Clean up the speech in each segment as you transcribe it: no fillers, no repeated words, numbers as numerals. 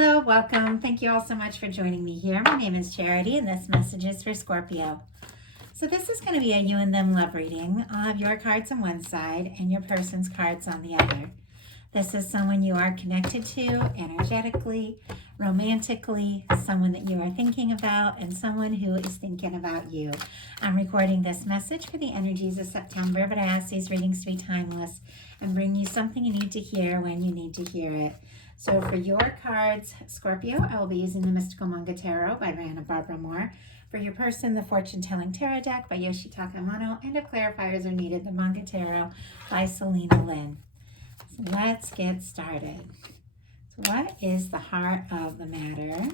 Hello, welcome. Thank you all so much for joining me here. My name is Charity, and this message is for Scorpio. So this is going to be a you and them love reading. I'll have your cards on one side and your person's cards on the other. This is someone you are connected to energetically, romantically, someone that you are thinking about, and someone who is thinking about you. I'm recording this message for the energies of September, but I ask these readings to be timeless and bring you something you need to hear when you need to hear it. So for your cards, Scorpio, I will be using the Mystical Manga Tarot by Rana Barbara Moore. For your person, the Fortune Telling Tarot Deck by Yoshitaka Amano. And if clarifiers are needed, the Manga Tarot by Selena Lynn. So let's get started. So what is the heart of the matter?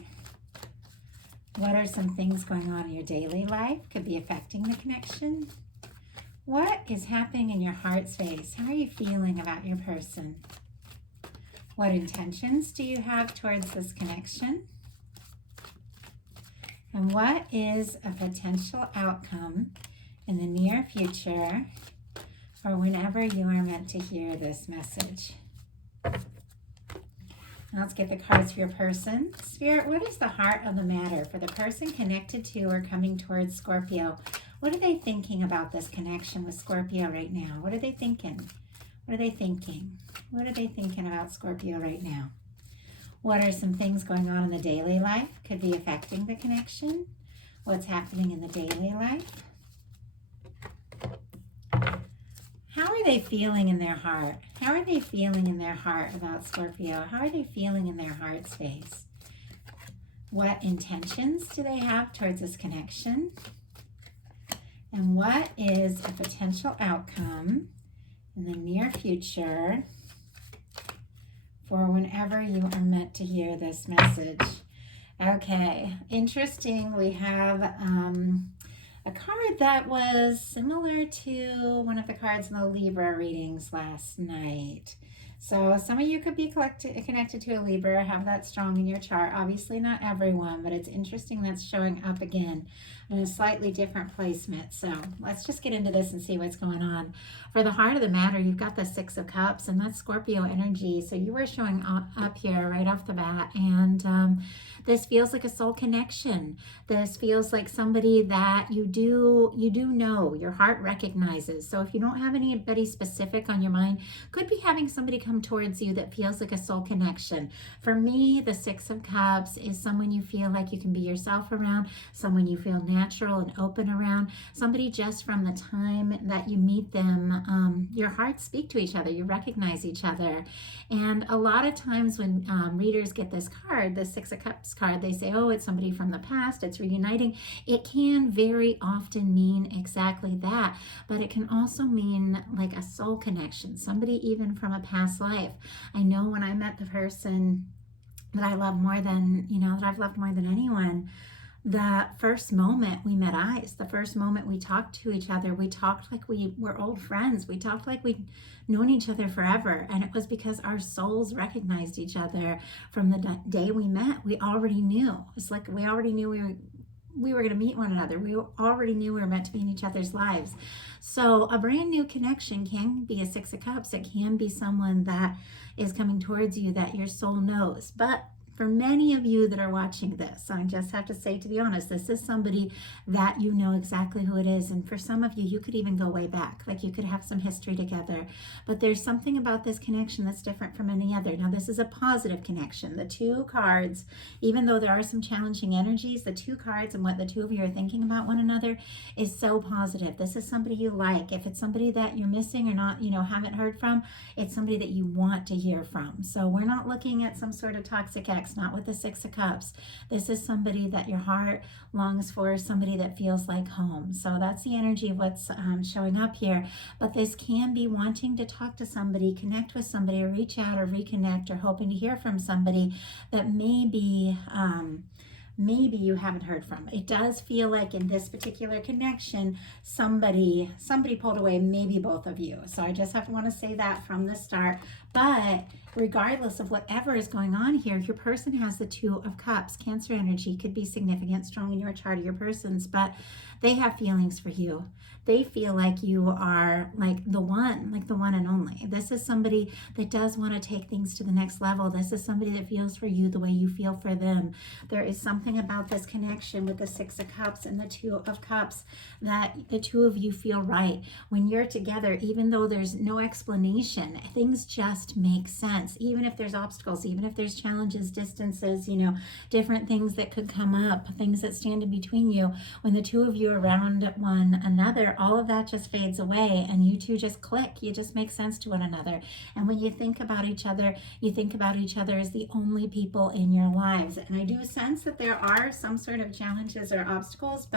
What are some things going on in your daily life? Could be affecting the connection. What is happening in your heart space? How are you feeling about your person? What intentions do you have towards this connection? And what is a potential outcome in the near future or whenever you are meant to hear this message? Now let's get the cards for your person. Spirit, what is the heart of the matter for the person connected to or coming towards Scorpio? What are they thinking about this connection with Scorpio right now? What are they thinking? What are they thinking? What are they thinking about Scorpio right now? What are some things going on in the daily life? Could be affecting the connection. What's happening in the daily life? How are they feeling in their heart? How are they feeling in their heart about Scorpio? How are they feeling in their heart space? What intentions do they have towards this connection? And what is a potential outcome in the near future for whenever you are meant to hear this message? Okay, interesting. We have a card that was similar to one of the cards in the Libra readings last night. So some of you could be connected to a Libra, have that strong in your chart. Obviously not everyone, but it's interesting that's showing up again in a slightly different placement. So let's just get into this and see what's going on. For the heart of the matter, you've got the Six of Cups, and that's Scorpio energy. So you were showing up here right off the bat, and this feels like a soul connection. This feels like somebody that you do know, your heart recognizes. So if you don't have anybody specific on your mind, could be having somebody come towards you that feels like a soul connection. For me, the Six of Cups is someone you feel like you can be yourself around, someone you feel natural and open around, somebody just from the time that you meet them, your hearts speak to each other, you recognize each other. And a lot of times when readers get this card, the Six of Cups card, they say, oh, it's somebody from the past, it's reuniting. It can very often mean exactly that, but it can also mean like a soul connection, somebody even from a past life. I know when I met the person that I love more than, that I've loved more than anyone, the first moment we met eyes, the first moment we talked to each other, we talked like we were old friends. We talked like we'd known each other forever. And it was because our souls recognized each other from the day we met. We already knew. It's like we already knew we were going to meet one another. We already knew we were meant to be in each other's lives. So a brand new connection can be a Six of Cups. It can be someone that is coming towards you that your soul knows. But for many of you that are watching this, I just have to say, to be honest, this is somebody that you know exactly who it is. And for some of you, you could even go way back. Like you could have some history together. But there's something about this connection that's different from any other. Now, this is a positive connection. The two cards, even though there are some challenging energies, the two cards and what the two of you are thinking about one another is so positive. This is somebody you like. If it's somebody that you're missing or not, haven't heard from, it's somebody that you want to hear from. So we're not looking at some sort of toxic ex, not with the Six of Cups. This is somebody that your heart longs for, somebody that feels like home. So that's the energy of what's showing up here. But this can be wanting to talk to somebody, connect with somebody, or reach out or reconnect, or hoping to hear from somebody that maybe you haven't heard from. It does feel like in this particular connection, somebody pulled away, maybe both of you. So I just want to say that from the start. But regardless of whatever is going on here, your person has the Two of Cups. Cancer energy could be significant, strong in your chart of your person's, but They have feelings for you. They feel like you are like the one and only. This is somebody that does want to take things to the next level. This is somebody that feels for you the way you feel for them. There is something about this connection with the Six of Cups and the Two of Cups that the two of you feel right. When you're together, even though there's no explanation, things just make sense. Even if there's obstacles, even if there's challenges, distances, different things that could come up, things that stand in between you, when the two of you are around one another, all of that just fades away and you two just click. You just make sense to one another. And when you think about each other, you think about each other as the only people in your lives. And I do sense that there are some sort of challenges or obstacles,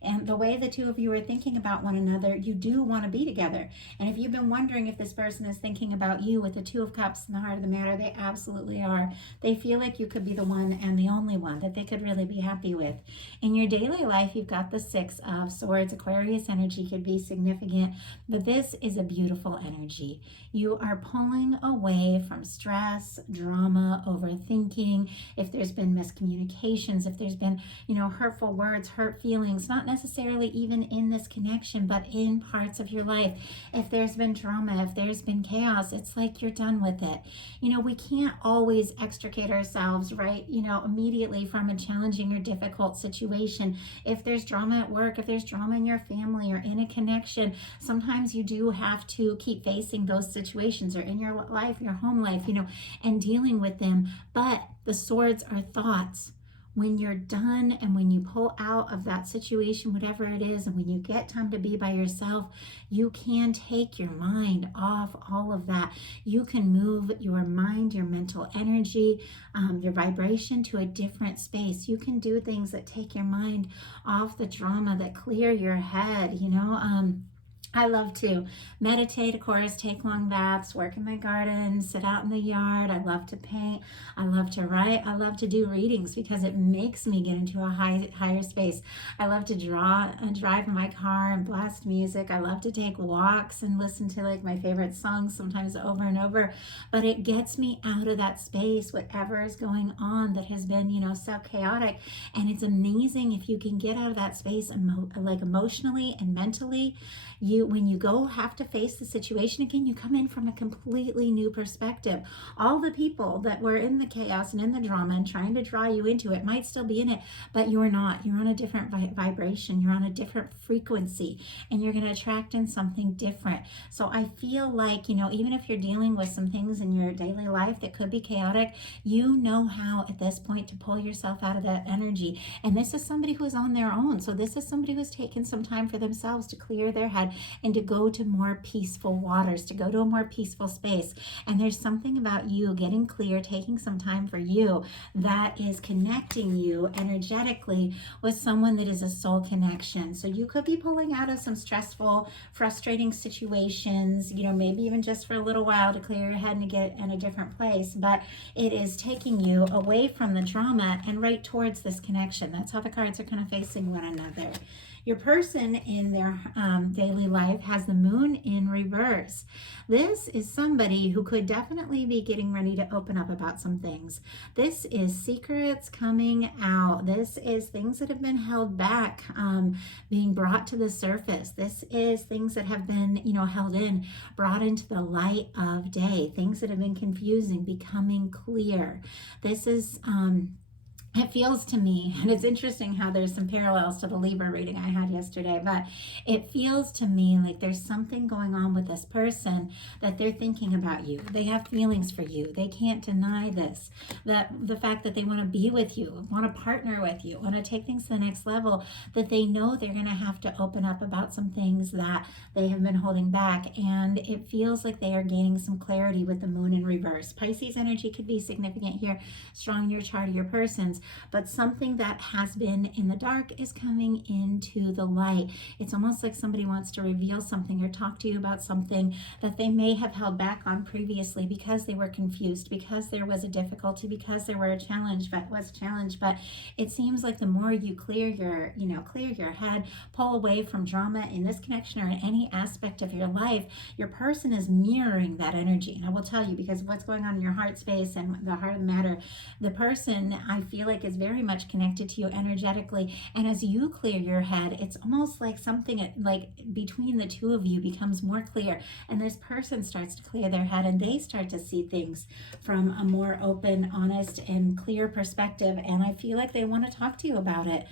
and the way the two of you are thinking about one another, you do want to be together. And if you've been wondering if this person is thinking about you with the Two of Cups in the heart of the matter, they absolutely are. They feel like you could be the one and the only one that they could really be happy with. In your daily life, you've got the Six of Swords. Aquarius energy could be significant, but this is a beautiful energy. You are pulling away from stress, drama, overthinking. If there's been miscommunications, if there's been, hurtful words, hurt feelings, not necessarily even in this connection, but in parts of your life. If there's been trauma, if there's been chaos, it's like you're done with it. We can't always extricate ourselves, right, immediately from a challenging or difficult situation. If there's drama at work, if there's drama in your family or in a connection, sometimes you do have to keep facing those situations, or in your life, your home life, and dealing with them. But the swords are thoughts. When you're done and when you pull out of that situation, whatever it is, and when you get time to be by yourself, you can take your mind off all of that. You can move your mind, your mental energy, your vibration to a different space. You can do things that take your mind off the drama, that clear your head, I love to meditate, of course, take long baths, work in my garden, sit out in the yard. I love to paint. I love to write. I love to do readings because it makes me get into a higher space. I love to draw and drive in my car and blast music. I love to take walks and listen to my favorite songs, sometimes over and over. But it gets me out of that space, whatever is going on that has been, so chaotic. And it's amazing if you can get out of that space emotionally and mentally. When you have to face the situation again, you come in from a completely new perspective. All the people that were in the chaos and in the drama and trying to draw you into it might still be in it, but you're not. You're on a different vibration. You're on a different frequency, and you're going to attract in something different. So I feel like, even if you're dealing with some things in your daily life that could be chaotic, you know how at this point to pull yourself out of that energy. And this is somebody who is on their own. So this is somebody who's taken some time for themselves to clear their head and to go to more peaceful waters, to go to a more peaceful space. And there's something about you getting clear, taking some time for you, that is connecting you energetically with someone that is a soul connection. So you could be pulling out of some stressful, frustrating situations, maybe even just for a little while to clear your head and to get in a different place. But it is taking you away from the drama and right towards this connection. That's how the cards are kind of facing one another. Your person in their daily life has the moon in reverse. This is somebody who could definitely be getting ready to open up about some things. This is secrets coming out. This is things that have been held back, being brought to the surface. This is things that have been, held in, brought into the light of day. Things that have been confusing, becoming clear. This is... It feels to me, and it's interesting how there's some parallels to the Libra reading I had yesterday, but it feels to me like there's something going on with this person that they're thinking about you. They have feelings for you. They can't deny this. The fact that they want to be with you, want to partner with you, want to take things to the next level, that they know they're going to have to open up about some things that they have been holding back. And it feels like they are gaining some clarity with the moon in reverse. Pisces energy could be significant here, strong in your chart of your persons. But something that has been in the dark is coming into the light. It's almost like somebody wants to reveal something or talk to you about something that they may have held back on previously because they were confused, because there was a difficulty, because there were a challenge, but it seems like the more you clear your head, pull away from drama in this connection or in any aspect of your life, your person is mirroring that energy. And I will tell you, because of what's going on in your heart space and the heart of the matter, the person, I feel feel like is very much connected to you energetically. And as you clear your head, it's almost like something like between the two of you becomes more clear. And this person starts to clear their head and they start to see things from a more open, honest, and clear perspective. And I feel like they want to talk to you about it.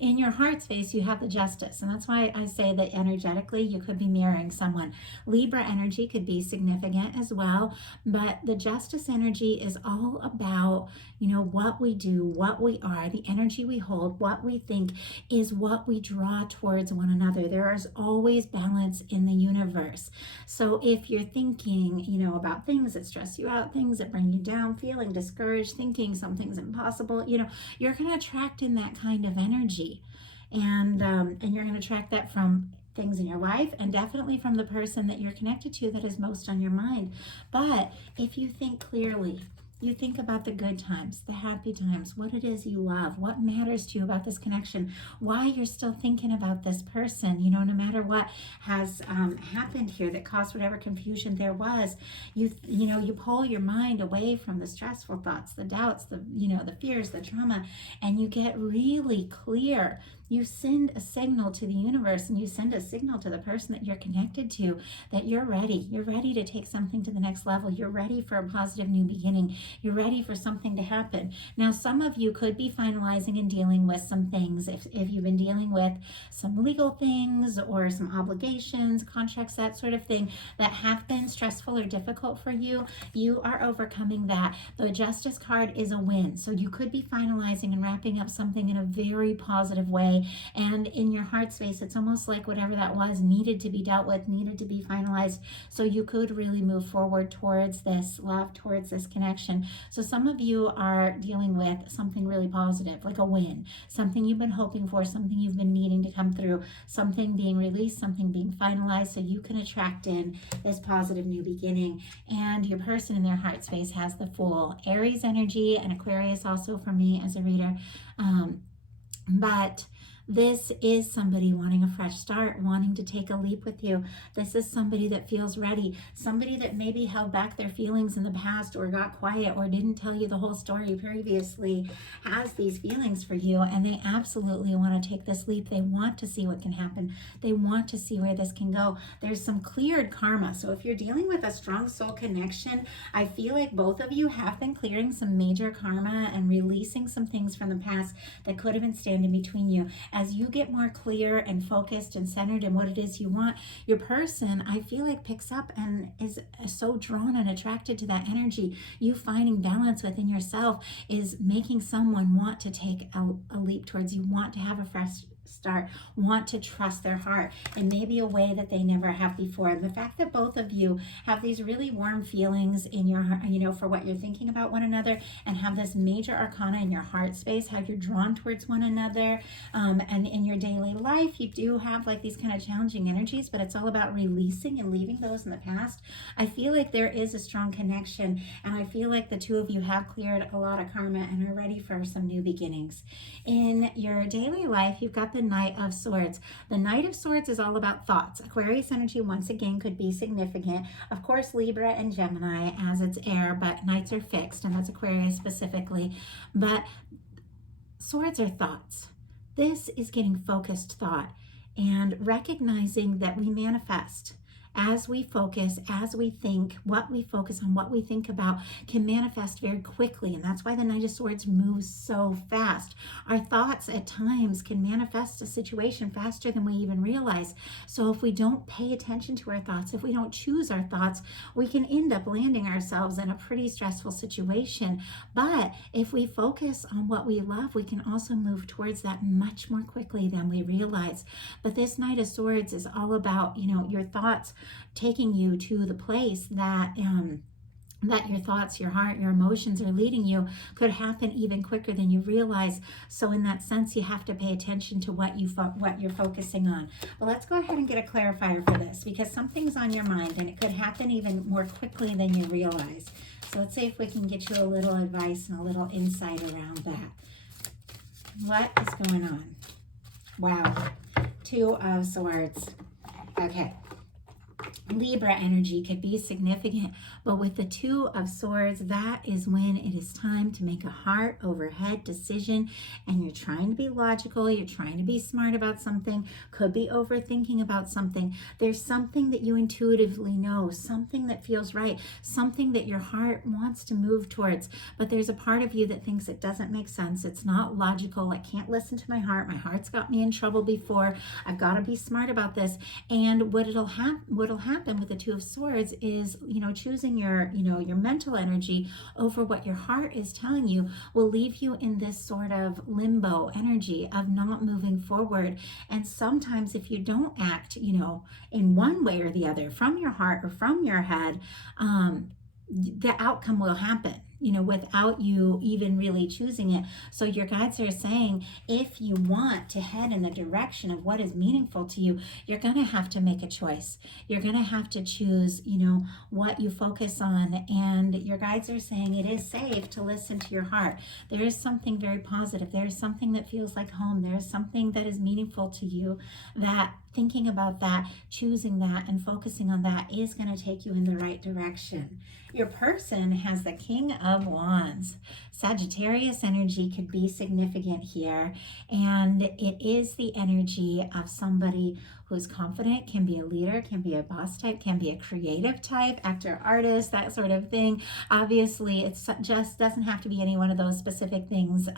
In your heart space, you have the Justice, and that's why I say that energetically you could be mirroring someone. Libra energy could be significant as well, but the Justice energy is all about, you know, what we do, what we are, the energy we hold, what we think is what we draw towards one another. There is always balance in the universe. So if you're thinking, you know, about things that stress you out, things that bring you down, feeling discouraged, thinking something's impossible, you know, you're going to attract in that kind of energy. And you're going to attract that from things in your life and definitely from the person that you're connected to that is most on your mind. But if you think clearly, you think about the good times, the happy times, what it is you love, what matters to you about this connection, why you're still thinking about this person, you know, no matter what has happened here that caused whatever confusion there was, you pull your mind away from the stressful thoughts, the doubts, the fears, the trauma, and you get really clear. You send a signal to the universe and you send a signal to the person that you're connected to that you're ready. You're ready to take something to the next level. You're ready for a positive new beginning. You're ready for something to happen. Now, some of you could be finalizing and dealing with some things. If you've been dealing with some legal things or some obligations, contracts, that sort of thing that have been stressful or difficult for you, you are overcoming that. The Justice card is a win. So you could be finalizing and wrapping up something in a very positive way. And in your heart space, it's almost like whatever that was needed to be dealt with, needed to be finalized. So you could really move forward towards this love, towards this connection. So some of you are dealing with something really positive, like a win, something you've been hoping for, something you've been needing to come through, something being released, something being finalized, so you can attract in this positive new beginning. And your person in their heart space has the Fool, Aries energy, and Aquarius also for me as a reader. But this is somebody wanting a fresh start, wanting to take a leap with you. This is somebody that feels ready, somebody that maybe held back their feelings in the past or got quiet or didn't tell you the whole story previously, has these feelings for you, and they absolutely want to take this leap. They want to see what can happen. They want to see where this can go. There's some cleared karma. So if you're dealing with a strong soul connection, I feel like both of you have been clearing some major karma and releasing some things from the past that could have been standing between you. As you get more clear and focused and centered in what it is you want, your person, I feel like, picks up and is so drawn and attracted to that energy. You finding balance within yourself is making someone want to take a leap towards you, want to have a fresh start, want to trust their heart in maybe a way that they never have before. And the fact that both of you have these really warm feelings in your heart, you know, for what you're thinking about one another, and have this major arcana in your heart space, how you're drawn towards one another. And in your daily life, you do have like these kind of challenging energies, but it's all about releasing and leaving those in the past. I feel like there is a strong connection, and I feel like the two of you have cleared a lot of karma and are ready for some new beginnings. In your daily life, you've got the Knight of Swords. The Knight of Swords is all about thoughts. Aquarius energy, once again, could be significant. Of course, Libra and Gemini as its air, but Knights are fixed, and that's Aquarius specifically. But swords are thoughts. This is getting focused thought and recognizing that we manifest. As we focus, as we think, what we focus on, what we think about can manifest very quickly. And that's why the Knight of Swords moves so fast. Our thoughts at times can manifest a situation faster than we even realize. So if we don't pay attention to our thoughts, if we don't choose our thoughts, we can end up landing ourselves in a pretty stressful situation. But if we focus on what we love, we can also move towards that much more quickly than we realize. But this Knight of Swords is all about, you know, your thoughts taking you to the place that that your thoughts, your heart, your emotions are leading you could happen even quicker than you realize. So in that sense, you have to pay attention to what you're focusing on. But let's go ahead and get a clarifier for this, because something's on your mind and it could happen even more quickly than you realize. So let's see if we can get you a little advice and a little insight around that. What is going on? Wow. Two of Swords. Okay. Libra energy could be significant, but with the Two of Swords, that is when it is time to make a heart over head decision, and you're trying to be logical, you're trying to be smart about something, could be overthinking about something. There's something that you intuitively know, something that feels right, something that your heart wants to move towards, but there's a part of you that thinks it doesn't make sense, it's not logical, I can't listen to my heart's got me in trouble before, I've got to be smart about this. And what'll happen with the Two of Swords is, choosing your mental energy over what your heart is telling you will leave you in this sort of limbo energy of not moving forward. And sometimes if you don't act, in one way or the other, from your heart or from your head, the outcome will happen, without you even really choosing it. So your guides are saying, if you want to head in the direction of what is meaningful to you, you're going to have to make a choice. You're going to have to choose, what you focus on. And your guides are saying it is safe to listen to your heart. There is something very positive. There is something that feels like home. There is something that is meaningful to you, that thinking about that, choosing that, and focusing on that is going to take you in the right direction. Your person has the King of Wands. Sagittarius energy could be significant here, and it is the energy of somebody who's confident, can be a leader, can be a boss type, can be a creative type, actor, artist, that sort of thing. Obviously, it just doesn't have to be any one of those specific things,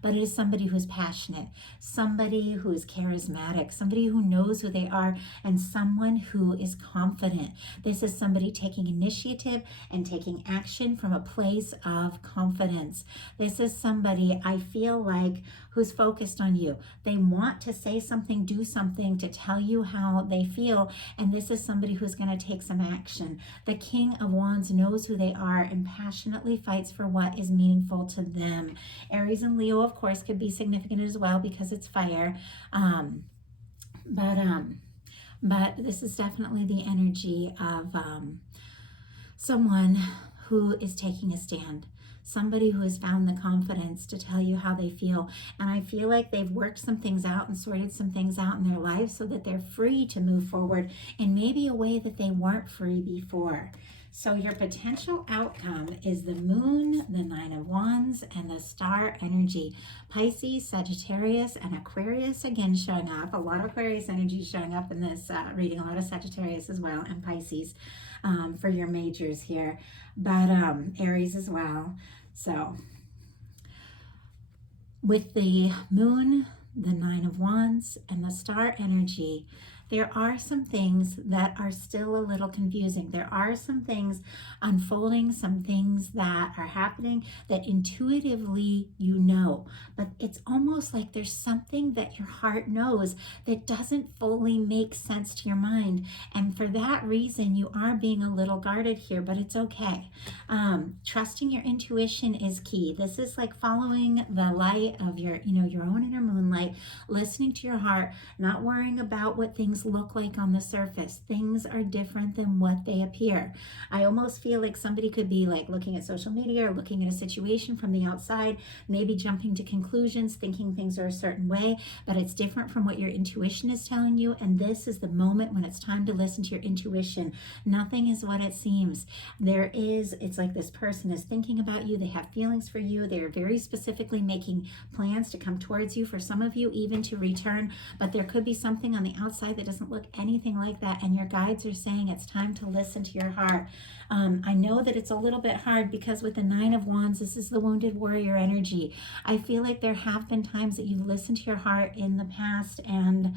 but it is somebody who's passionate, somebody who is charismatic, somebody who knows who they are, and someone who is confident. This is somebody taking initiative and taking action from a place of confidence. This is somebody, I feel like, who's focused on you. They want to say something, do something to tell you how they feel, and this is somebody who's going to take some action. The King of Wands knows who they are and passionately fights for what is meaningful to them. Aries and Leo, of course, could be significant as well because it's fire. But this is definitely the energy of someone who is taking a stand. Somebody who has found the confidence to tell you how they feel. And I feel like they've worked some things out and sorted some things out in their life so that they're free to move forward in maybe a way that they weren't free before. So your potential outcome is the Moon, the Nine of Wands, and the Star energy. Pisces, Sagittarius, and Aquarius again showing up. A lot of Aquarius energy showing up in this reading. A lot of Sagittarius as well, and Pisces for your majors here. But Aries as well. So with the Moon, the Nine of Wands, and the Star energy, there are some things that are still a little confusing. There are some things unfolding, some things that are happening that intuitively you know, but it's almost like there's something that your heart knows that doesn't fully make sense to your mind. And for that reason, you are being a little guarded here, but it's okay. Trusting your intuition is key. This is like following the light of your own inner moonlight, listening to your heart, not worrying about what things look like on the surface. Things are different than what they appear. I almost feel like somebody could be like looking at social media or looking at a situation from the outside, maybe jumping to conclusions, thinking things are a certain way, but it's different from what your intuition is telling you. And this is the moment when it's time to listen to your intuition. Nothing is what it seems. It's like this person is thinking about you. They have feelings for you. They're very specifically making plans to come towards you. For some of you, even to return, but there could be something on the outside that doesn't look anything like that, and your guides are saying it's time to listen to your heart. I know that it's a little bit hard because with the Nine of Wands, this is the wounded warrior energy. I feel like there have been times that you've listened to your heart in the past and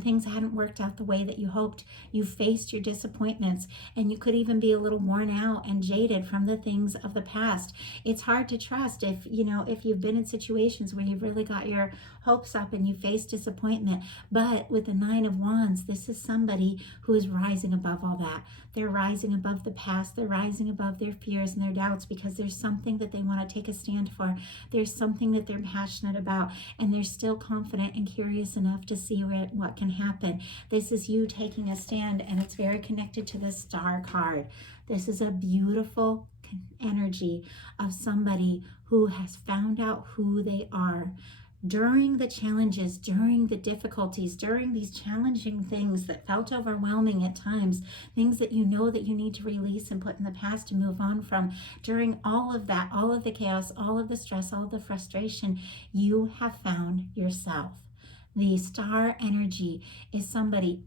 things hadn't worked out the way that you hoped. You faced your disappointments, and you could even be a little worn out and jaded from the things of the past. It's hard to trust if you've been in situations where you've really got your hopes up and you face disappointment. But with the Nine of Wands, this is somebody who is rising above all that. They're rising above the past. They're rising above their fears and their doubts because there's something that they want to take a stand for. There's something that they're passionate about, and they're still confident and curious enough to see what can happen. This is you taking a stand, and it's very connected to the Star card. This is a beautiful energy of somebody who has found out who they are. during the challenges, during the difficulties, during these challenging things that felt overwhelming at times, things that you know that you need to release and put in the past to move on from, during all of that, all of the chaos, all of the stress, all of the frustration, you have found yourself. The star energy is somebody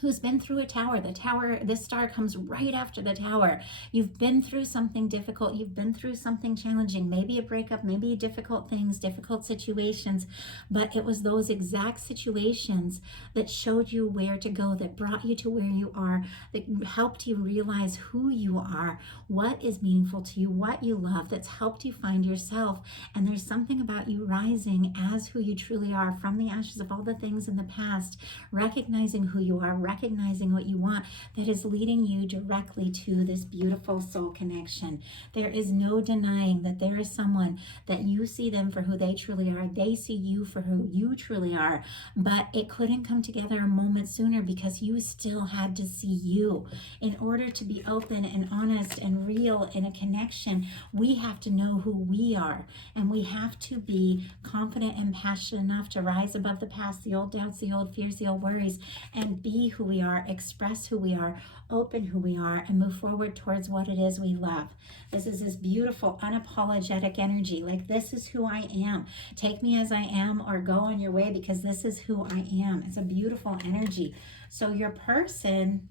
who's been through a tower. The tower, this star comes right after the tower. You've been through something difficult. You've been through something challenging, maybe a breakup, maybe difficult things, difficult situations, but it was those exact situations that showed you where to go, that brought you to where you are, that helped you realize who you are, what is meaningful to you, what you love, that's helped you find yourself. And there's something about you rising as who you truly are from the ashes of all the things in the past, recognizing who you are, recognizing what you want, that is leading you directly to this beautiful soul connection. There is no denying that there is someone that you see them for who they truly are. They see you for who you truly are, but it couldn't come together a moment sooner because you still had to see you. In order to be open and honest and real in a connection, we have to know who we are, and we have to be confident and passionate enough to rise above the past, the old doubts, the old fears, the old worries, and be who we are, express who we are, open who we are, and move forward towards what it is we love. This is this beautiful, unapologetic energy. Like, this is who I am. Take me as I am, or go on your way, because this is who I am. It's a beautiful energy. So your person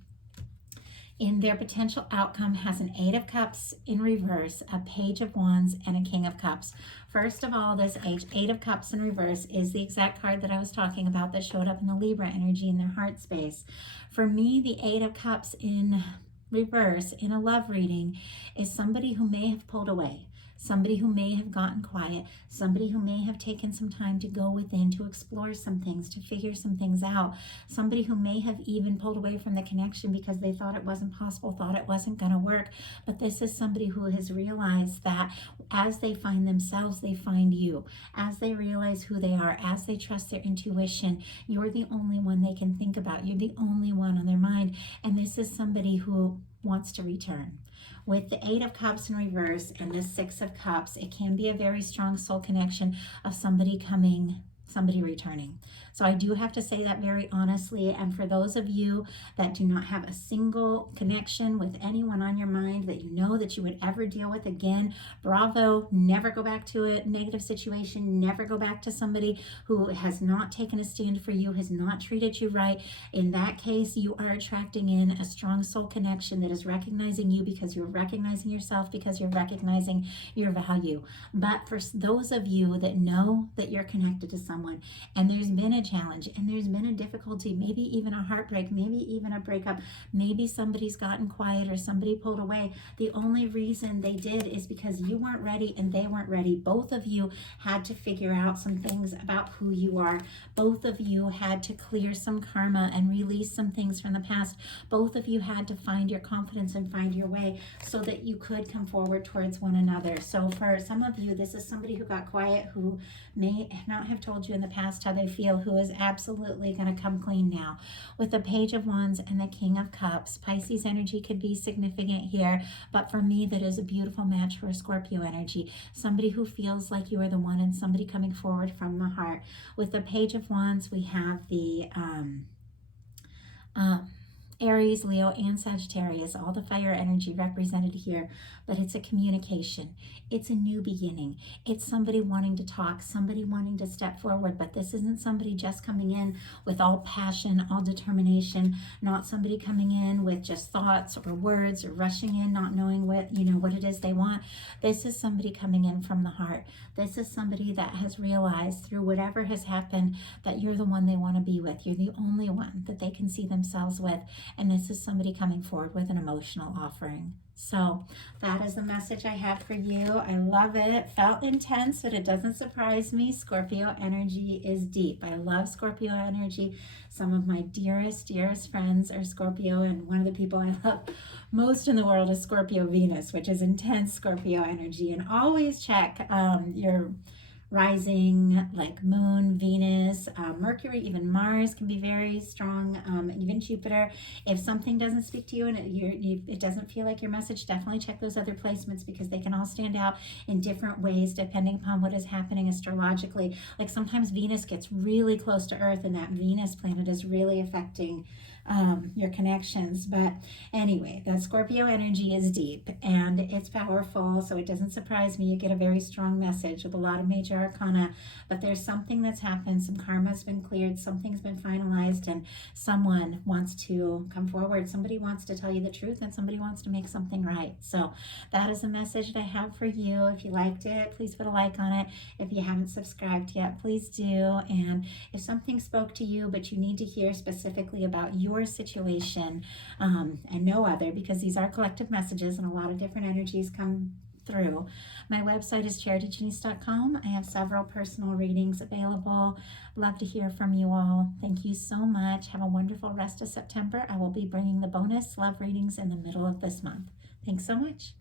in their potential outcome has an 8 of Cups in reverse, a Page of Wands, and a King of Cups. First of all, this 8 of Cups in reverse is the exact card that I was talking about that showed up in the Libra energy in their heart space. For me, the 8 of Cups in reverse in a love reading is somebody who may have pulled away, somebody who may have gotten quiet, somebody who may have taken some time to go within, to explore some things, to figure some things out, somebody who may have even pulled away from the connection because they thought it wasn't possible, thought it wasn't going to work. But this is somebody who has realized that as they find themselves, they find you. As they realize who they are, as they trust their intuition, you're the only one they can think about. You're the only one on their mind. And this is somebody who wants to return. With the 8 of Cups in reverse and the 6 of Cups, it can be a very strong soul connection of somebody coming, somebody returning. So I do have to say that very honestly. And for those of you that do not have a single connection with anyone on your mind that you know that you would ever deal with again, bravo, never go back to a negative situation, never go back to somebody who has not taken a stand for you, has not treated you right. In that case, you are attracting in a strong soul connection that is recognizing you because you're recognizing yourself, because you're recognizing your value. But for those of you that know that you're connected to someone and there's been a challenge and there's been a difficulty, maybe even a heartbreak, maybe even a breakup, maybe somebody's gotten quiet or somebody pulled away, the only reason they did is because you weren't ready and they weren't ready. Both of you had to figure out some things about who you are. Both of you had to clear some karma and release some things from the past. Both of you had to find your confidence and find your way so that you could come forward towards one another. So for some of you, this is somebody who got quiet, who may not have told you in the past how they feel, who is absolutely going to come clean now. With the Page of Wands and the King of Cups, Pisces energy could be significant here, but for me, that is a beautiful match for a Scorpio energy. Somebody who feels like you are the one and somebody coming forward from the heart. With the Page of Wands, we have the Aries, Leo, and Sagittarius, all the fire energy represented here, but it's a communication. It's a new beginning. It's somebody wanting to talk, somebody wanting to step forward, but this isn't somebody just coming in with all passion, all determination, not somebody coming in with just thoughts or words or rushing in, not knowing what it is they want. This is somebody coming in from the heart. This is somebody that has realized through whatever has happened that you're the one they want to be with. You're the only one that they can see themselves with. And this is somebody coming forward with an emotional offering. So that is the message I have for you. I love it. It felt intense, but it doesn't surprise me. Scorpio energy is deep. I love Scorpio energy. Some of my dearest friends are Scorpio, and one of the people I love most in the world is Scorpio Venus, which is intense Scorpio energy. And always check your rising, like Moon, Venus, Mercury, even Mars can be very strong, even Jupiter. If something doesn't speak to you and it doesn't feel like your message, definitely check those other placements, because they can all stand out in different ways depending upon what is happening astrologically. Like sometimes Venus gets really close to Earth, and that Venus planet is really affecting your connections. But anyway, that Scorpio energy is deep and it's powerful, so it doesn't surprise me you get a very strong message with a lot of major arcana. But there's something that's happened, some karma's been cleared, something's been finalized, and someone wants to come forward, somebody wants to tell you the truth, and somebody wants to make something right. So that is a message that I have for you. If you liked it, please put a like on it. If you haven't subscribed yet, please do. And if something spoke to you but you need to hear specifically about your situation, and no other, because these are collective messages and a lot of different energies come through, my website is charityjanice.com. I have several personal readings available. Love to hear from you all. Thank you so much. Have a wonderful rest of September. I will be bringing the bonus love readings in the middle of this month. Thanks so much.